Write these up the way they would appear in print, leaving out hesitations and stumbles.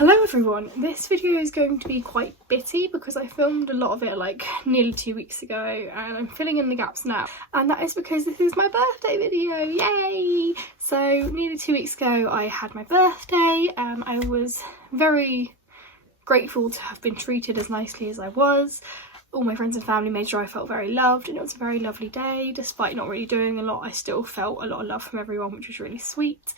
Hello everyone, this video is going to be quite bitty because I filmed a lot of it like nearly 2 weeks ago and I'm filling in the gaps now, and that is because this is my birthday video, yay! So nearly 2 weeks ago I had my birthday and I was very grateful to have been treated as nicely as I was. All my friends and family made sure I felt very loved, and it was a very lovely day. Despite not really doing a lot, I still felt a lot of love from everyone, which was really sweet.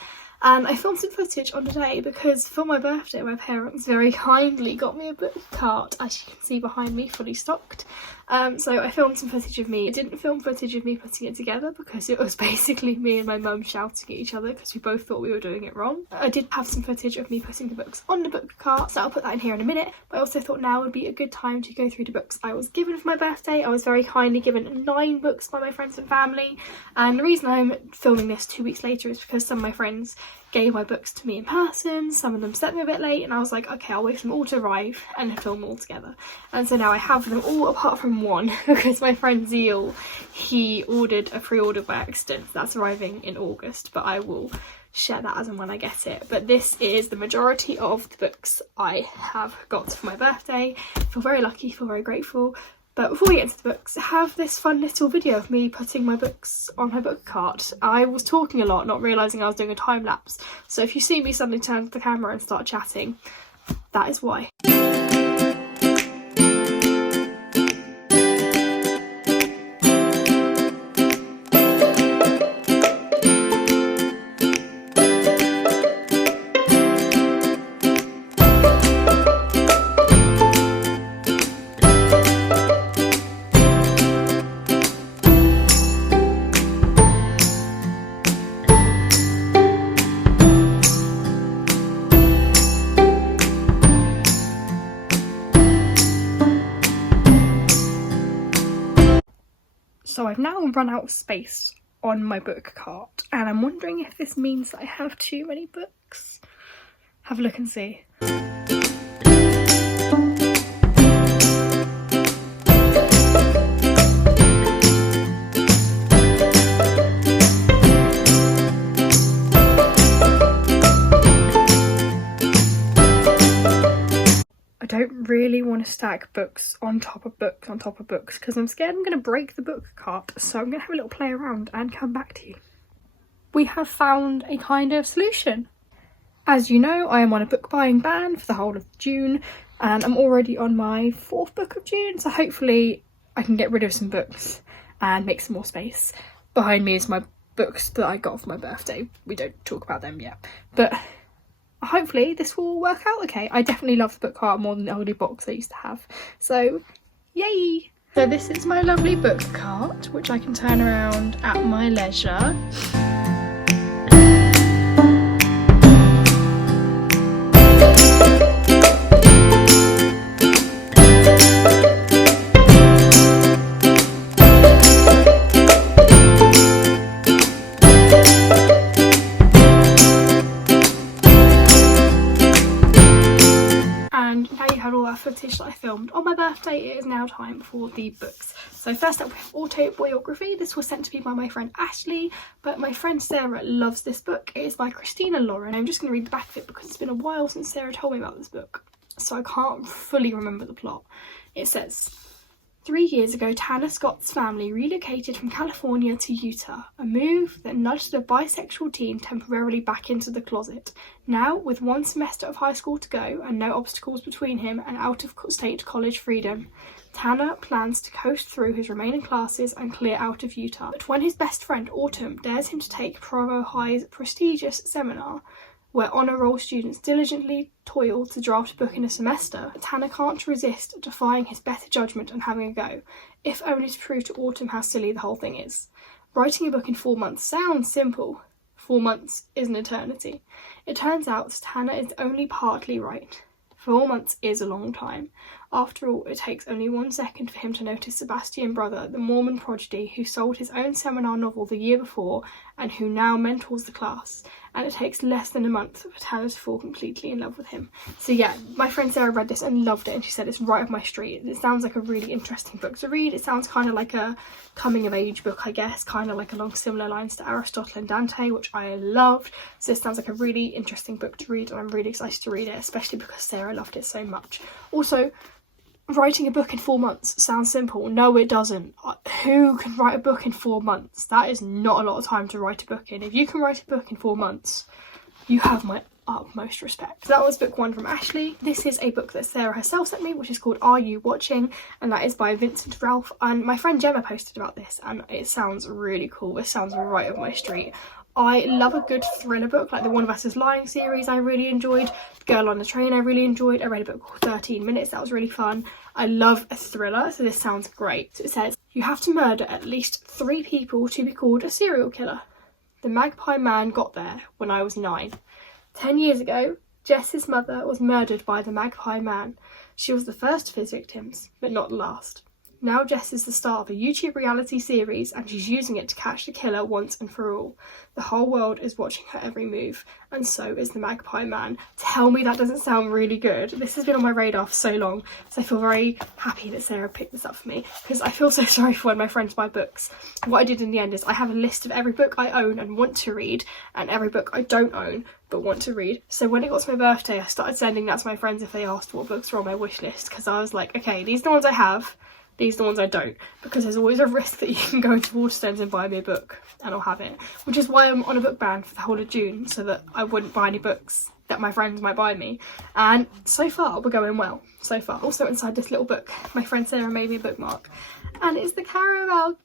And I filmed some footage on the day because for my birthday my parents very kindly got me a book cart, as you can see behind me, fully stocked. So I filmed some footage of me. I didn't film footage of me putting it together because it was basically me and my mum shouting at each other because we both thought we were doing it wrong. I did have some footage of me putting the books on the book cart, so I'll put that in here in a minute, but I also thought now would be a good time to go through the books I was given for my birthday. I was very kindly given 9 books by my friends and family, and the reason I'm filming this 2 weeks later is because some of my friends gave my books to me in person, some of them sent me a bit late, and I was like, okay, I'll wait for them all to arrive and film them all together. And so now I have them all apart from one because my friend Zeal, he ordered a pre-order by accident. That's arriving in August, but I will share that as and when I get it. But this is the majority of the books I have got for my birthday. I feel very lucky, feel very grateful. But before we get into the books, I have this fun little video of me putting my books on my book cart. I was talking a lot, not realising I was doing a time lapse. So if you see me suddenly turn to the camera and start chatting, that is why. So I've now run out of space on my book cart, and I'm wondering if this means that I have too many books. Have a look and see. I don't really want to stack books on top of books on top of books because I'm scared I'm going to break the book cart, so I'm going to have a little play around and come back to you. We have found a kind of solution. As you know, I am on a book buying ban for the whole of June, and I'm already on my 4th book of June, so hopefully I can get rid of some books and make some more space. Behind me is my books that I got for my birthday. We don't talk about them yet, but hopefully this will work out okay. I definitely love the book cart more than the oldie box I used to have, so yay! So this is my lovely book cart, which I can turn around at my leisure. Footage that I filmed on my birthday. It is now time for the books. So first up we have Autobiography. This was sent to me by my friend Ashley, but my friend Sarah loves this book. It is by Christina Lauren. I'm just going to read the back of it because it's been a while since Sarah told me about this book, so I can't fully remember the plot. It says, 3 years ago, Tanner Scott's family relocated from California to Utah, a move that nudged the bisexual teen temporarily back into the closet. Now, with 1 semester of high school to go and no obstacles between him and out-of-state college freedom, Tanner plans to coast through his remaining classes and clear out of Utah. But when his best friend Autumn dares him to take Provo High's prestigious seminar, where honour roll students diligently toil to draft a book in a semester, Tanner can't resist defying his better judgment and having a go, if only to prove to Autumn how silly the whole thing is. Writing a book in 4 months sounds simple. 4 months is an eternity. It turns out Tanner is only partly right. 4 months is a long time. After all, it takes only 1 second for him to notice Sebastian Brother, the Mormon prodigy who sold his own seminal novel the year before and who now mentors the class. And it takes less than a month for Tanner to fall completely in love with him. So yeah, my friend Sarah read this and loved it, and she said it's right up my street. It sounds like a really interesting book to read. It sounds kind of like a coming of age book, I guess, kind of like along similar lines to Aristotle and Dante, which I loved. So this sounds like a really interesting book to read, and I'm really excited to read it, especially because Sarah loved it so much. Also, writing a book in 4 months sounds simple. No, it doesn't. Who can write a book in 4 months? That is not a lot of time to write a book in. If you can write a book in 4 months, you have my utmost respect. So that was book 1 from Ashley. This is a book that Sarah herself sent me, which is called Are You Watching? And that is by Vincent Ralph. And my friend Gemma posted about this, and it sounds really cool. This sounds right up my street. I love a good thriller book, like the One of Us is Lying series I really enjoyed. The Girl on the Train I really enjoyed. I read a book called 13 Minutes, that was really fun. I love a thriller, so this sounds great. So it says, you have to murder at least 3 people to be called a serial killer. The Magpie Man got there when I was 9. 10 years ago, Jess's mother was murdered by the Magpie Man. She was the first of his victims, but not the last. Now Jess is the star of a YouTube reality series, and she's using it to catch the killer once and for all. The whole world is watching her every move, and so is the Magpie Man. Tell me that doesn't sound really good. This has been on my radar for so long, so I feel very happy that Sarah picked this up for me, because I feel so sorry for when my friends buy books. What I did in the end is I have a list of every book I own and want to read, and every book I don't own but want to read. So when it got to my birthday, I started sending that to my friends if they asked what books were on my wish list, because I was like, okay, these are the ones I have, these are the ones I don't, because there's always a risk that you can go into Waterstones and buy me a book and I'll have it, which is why I'm on a book ban for the whole of June, so that I wouldn't buy any books that my friends might buy me. And so far we're going well, so far. Also inside this little book, my friend Sarah made me a bookmark, and it's the Caramel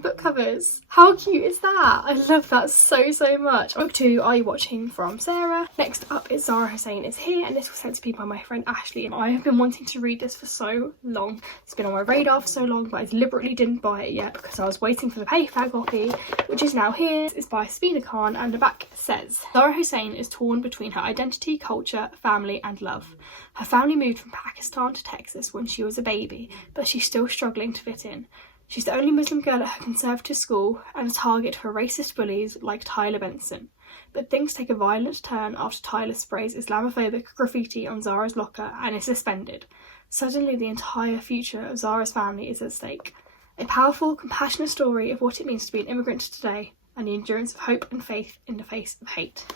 book covers. How cute is that? I love that so much. Book 2, Are You Watching? From Sarah. Next up is Zara Hussain Is Here, and this was sent to me by my friend Ashley, and I have been wanting to read this for so long. It's been on my radar for so long, but I deliberately didn't buy it yet because I was waiting for the paperback copy, which is now here. It's by Sabina Khan, and the back says, Zara Hussain is torn between her identity, culture, family and love. Her family moved from Pakistan to Texas when she was a baby, but she's still struggling to fit in. She's the only Muslim girl at her conservative school and a target for racist bullies like Tyler Benson. But things take a violent turn after Tyler sprays Islamophobic graffiti on Zara's locker and is suspended. Suddenly the entire future of Zara's family is at stake. A powerful, compassionate story of what it means to be an immigrant today and the endurance of hope and faith in the face of hate.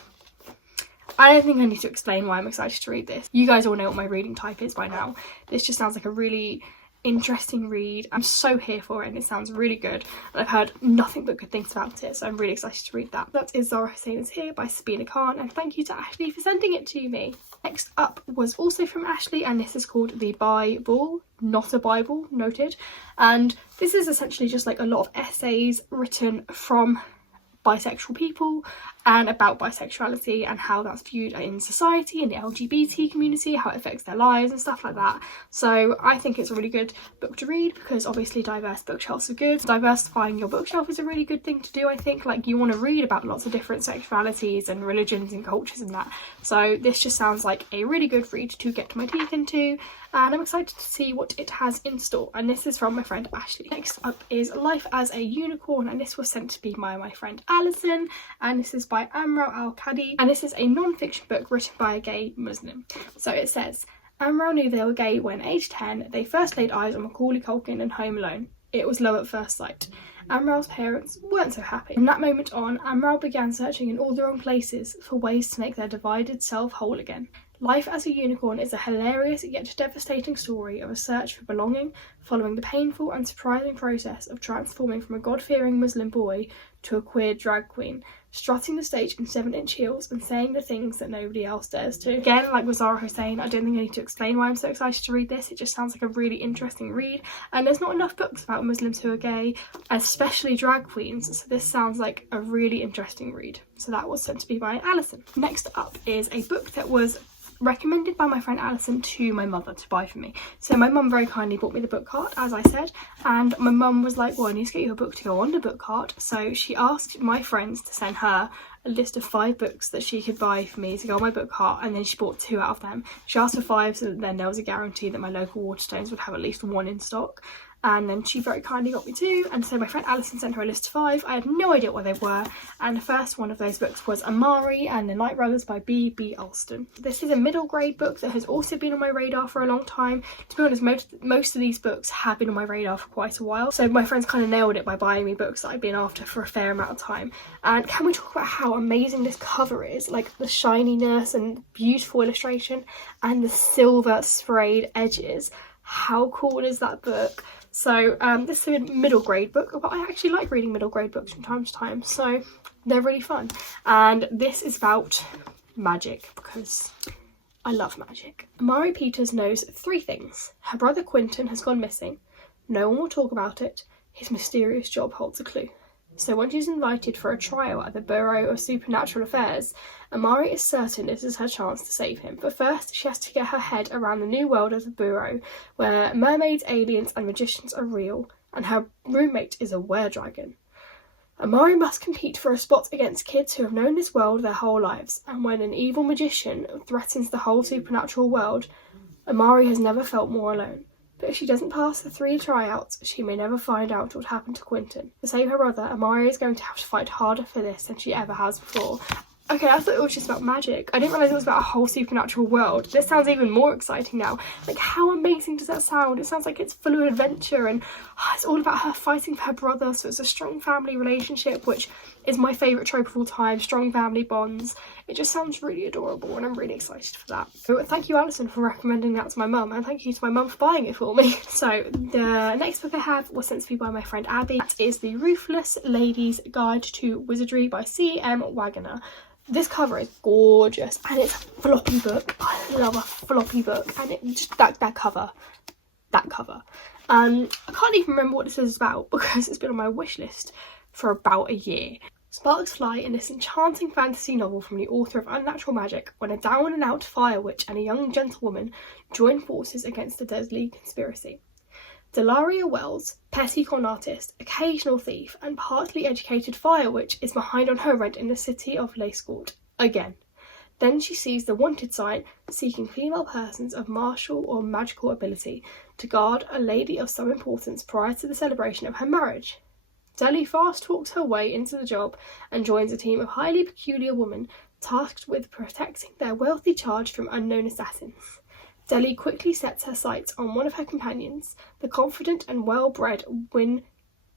I don't think I need to explain why I'm excited to read this. You guys all know what my reading type is by now. This just sounds like a really interesting read. I'm so here for it, and it sounds really good, and I've heard nothing but good things about it, so I'm really excited to read that. That is Zara Hussain Is Here by Sabina Khan, and thank you to Ashley for sending it to me. Next up was also from Ashley, and this is called The Bible, not a Bible, noted, and this is essentially just like a lot of essays written from bisexual people and about bisexuality and how that's viewed in society and the LGBT community, how it affects their lives and stuff like that. So I think it's a really good book to read because obviously diverse bookshelves are good. Diversifying your bookshelf is a really good thing to do, I think. Like, you want to read about lots of different sexualities and religions and cultures and that. So this just sounds like a really good read to get my teeth into, and I'm excited to see what it has in store. And this is from my friend Ashley. Next up is Life as a Unicorn, and this was sent to me by my friend Alison, and this is by Amral Al-Kadi, and this is a non-fiction book written by a gay Muslim. So it says, Amral knew they were gay when, aged 10, they first laid eyes on Macaulay Culkin in Home Alone. It was love at first sight. Amral's parents weren't so happy. From that moment on, Amral began searching in all the wrong places for ways to make their divided self whole again. Life as a Unicorn is a hilarious yet devastating story of a search for belonging, following the painful and surprising process of transforming from a God-fearing Muslim boy to a queer drag queen, strutting the stage in 7-inch heels and saying the things that nobody else dares to. Again, like with Zara Hussain, I don't think I need to explain why I'm so excited to read this. It just sounds like a really interesting read, and there's not enough books about Muslims who are gay, especially drag queens, so this sounds like a really interesting read. So that was sent to me by Alison. Next up is a book that was recommended by my friend Alison to my mother to buy for me. So my mum very kindly bought me the book cart, as I said, and my mum was like, well, I need to get you a book to go on the book cart. So she asked my friends to send her a list of 5 books that she could buy for me to go on my book cart, and then she bought 2 out of them. She asked for 5 so that then there was a guarantee that my local Waterstones would have at least 1 in stock. And then she very kindly got me 2, and so my friend Alison sent her a list of 5. I had no idea what they were, and the first one of those books was Amari and the Night Brothers by B.B. Alston. This is a middle grade book that has also been on my radar for a long time. To be honest, most of these books have been on my radar for quite a while, so my friends kind of nailed it by buying me books that I've been after for a fair amount of time. And can we talk about how amazing this cover is, like the shininess and beautiful illustration and the silver sprayed edges. How cool is that book? So this is a middle grade book, but I actually like reading middle grade books from time to time, so they're really fun. And this is about magic, because I love magic. Amari Peters knows 3 things. Her brother Quentin has gone missing, no one will talk about it, his mysterious job holds a clue. So when she's invited for a trial at the Bureau of Supernatural Affairs, Amari is certain this is her chance to save him. But first, she has to get her head around the new world of the Bureau, where mermaids, aliens and magicians are real, and her roommate is a were-dragon. Amari must compete for a spot against kids who have known this world their whole lives, and when an evil magician threatens the whole supernatural world, Amari has never felt more alone. But if she doesn't pass the 3 tryouts, she may never find out what happened to Quentin. To save her brother, Amari is going to have to fight harder for this than she ever has before. Okay, I thought it was just about magic. I didn't realise it was about a whole supernatural world. This sounds even more exciting now. Like, how amazing does that sound? It sounds like it's full of adventure, and it's all about her fighting for her brother, so it's a strong family relationship, which is my favourite trope of all time, strong family bonds. It just sounds really adorable, and I'm really excited for that. So thank you, Alison, for recommending that to my mum, and thank you to my mum for buying it for me. So the next book I have was sent to me by my friend Abby. That is The Ruthless Lady's Guide to Wizardry by C.M. Waggoner. This cover is gorgeous, and it's a floppy book. I love a floppy book, and it just that cover. I can't even remember what this is about because it's been on my wish list for about a year. Sparks fly in this enchanting fantasy novel from the author of Unnatural Magic when a down and out fire witch and a young gentlewoman join forces against a deadly conspiracy. Delaria Wells, petty con artist, occasional thief, and partly educated fire witch is behind on her rent in the city of Leyscourt again. Then she sees the wanted sign seeking female persons of martial or magical ability to guard a lady of some importance prior to the celebration of her marriage. Deli fast talks her way into the job and joins a team of highly peculiar women tasked with protecting their wealthy charge from unknown assassins. Deli quickly sets her sights on one of her companions, the confident and well-bred Wyn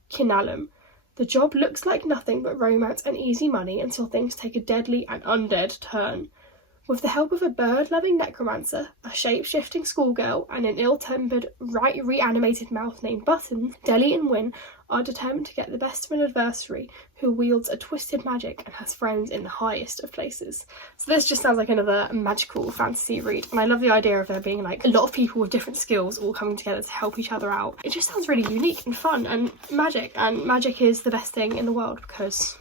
Kinalum. The job looks like nothing but romance and easy money until things take a deadly and undead turn. With the help of a bird-loving necromancer, a shape-shifting schoolgirl, and an ill-tempered, reanimated mouth named Button, Deli and Wyn are determined to get the best of an adversary who wields a twisted magic and has friends in the highest of places. So this just sounds like another magical fantasy read, and I love the idea of there being like a lot of people with different skills all coming together to help each other out. It just sounds really unique and fun and magic is the best thing in the world because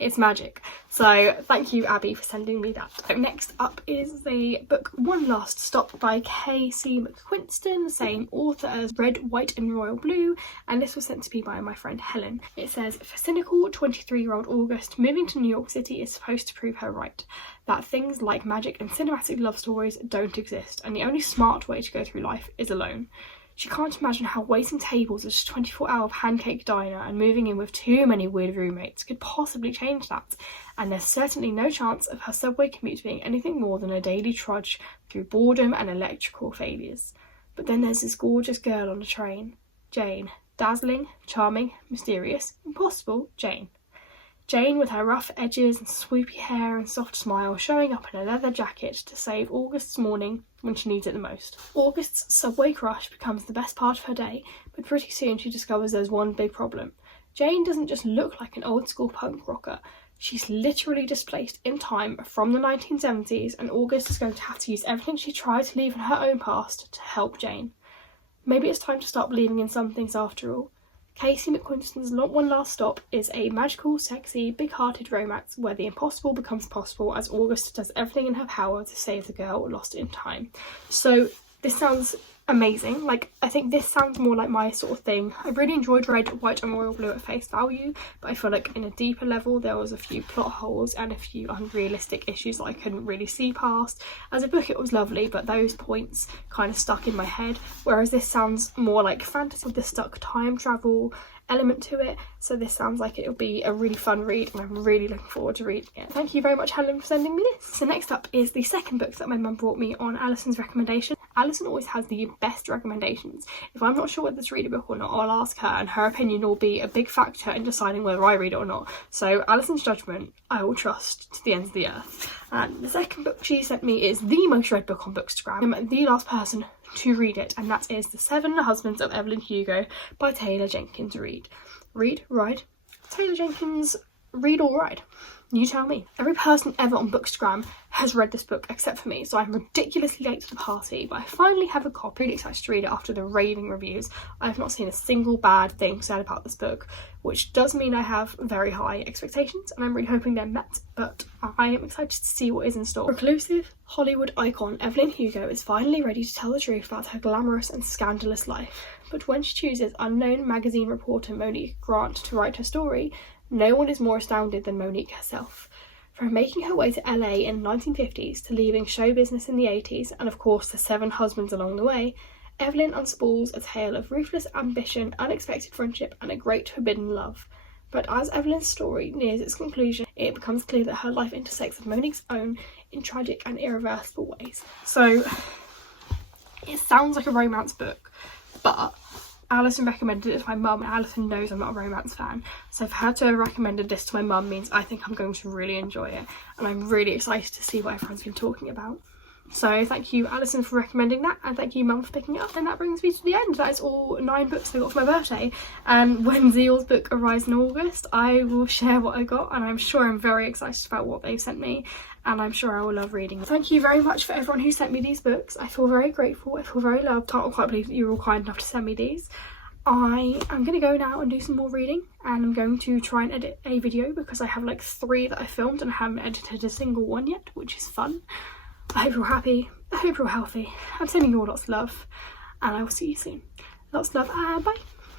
it's magic. So thank you, Abby, for sending me that. So next up is the book One Last Stop by K.C. McQuiston, same author as Red, White and Royal Blue, and this was sent to me by my friend Helen. It says, for cynical 23-year-old August, moving to New York City is supposed to prove her right, that things like magic and cinematic love stories don't exist, and the only smart way to go through life is alone. She can't imagine how waiting tables at a 24-hour pancake diner and moving in with too many weird roommates could possibly change that, and there's certainly no chance of her subway commute being anything more than a daily trudge through boredom and electrical failures. But then there's this gorgeous girl on the train, Jane. Dazzling, charming, mysterious, impossible Jane. Jane, with her rough edges and swoopy hair and soft smile, showing up in a leather jacket to save August's morning when she needs it the most. August's subway crush becomes the best part of her day, but pretty soon she discovers there's one big problem. Jane doesn't just look like an old-school punk rocker, she's literally displaced in time from the 1970s, and August is going to have to use everything she tried to leave in her own past to help Jane. Maybe it's time to stop believing in some things after all. Casey McQuiston's One Last Stop is a magical, sexy, big-hearted romance where the impossible becomes possible as August does everything in her power to save the girl lost in time. So this sounds amazing. Like, I think this sounds more like my sort of thing. I really enjoyed Red, White and Royal Blue at face value, but I feel like in a deeper level there was a few plot holes and a few unrealistic issues that I couldn't really see past. As a book it was lovely, but those points kind of stuck in my head, whereas this sounds more like fantasy with the stuck time travel element to it. So this sounds like it'll be a really fun read and I'm really looking forward to reading it. Thank you very much, Helen, for sending me this. So next up is the second book that my mum brought me on Alison's recommendation. Alison always has the best recommendations. If I'm not sure whether to read a book or not, I'll ask her and her opinion will be a big factor in deciding whether I read it or not. So Alison's judgment I will trust to the ends of the earth. And the second book she sent me is the most read book on Bookstagram. I'm the last person to read it, and that is The Seven Husbands of Evelyn Hugo by Taylor Jenkins Reid. Read, ride, Taylor Jenkins, read or ride? You tell me. Every person ever on Bookstagram has read this book except for me, so I'm ridiculously late to the party, but I finally have a copy. Really excited to read it after the raving reviews. I have not seen a single bad thing said about this book, which does mean I have very high expectations and I'm really hoping they're met, but I am excited to see what is in store. Reclusive Hollywood icon Evelyn Hugo is finally ready to tell the truth about her glamorous and scandalous life, but when she chooses unknown magazine reporter Monique Grant to write her story, no one is more astounded than Monique herself. From making her way to LA in the 1950s to leaving show business in the 80s, and of course the 7 husbands along the way, Evelyn unspools a tale of ruthless ambition, unexpected friendship and a great forbidden love. But as Evelyn's story nears its conclusion, it becomes clear that her life intersects with Monique's own in tragic and irreversible ways. So it sounds like a romance book, but Alison recommended it to my mum and Alison knows I'm not a romance fan, so for her to have recommended this to my mum means I think I'm going to really enjoy it, and I'm really excited to see what everyone's been talking about. So thank you, Alison, for recommending that, and thank you, Mum, for picking it up. And that brings me to the end. That is all 9 books I got for my birthday, and when Zeal's book arrives in August I will share what I got, and I'm sure I'm very excited about what they've sent me, and I'm sure I will love reading them. Thank you very much for everyone who sent me these books. I feel very grateful, I feel very loved. I can't quite believe that you were all kind enough to send me these. I am going to go now and do some more reading, and I'm going to try and edit a video because I have like 3 that I filmed and I haven't edited a single one yet, which is fun. I hope you're happy, I hope you're healthy. I'm sending you all lots of love, and I will see you soon. Lots of love, bye.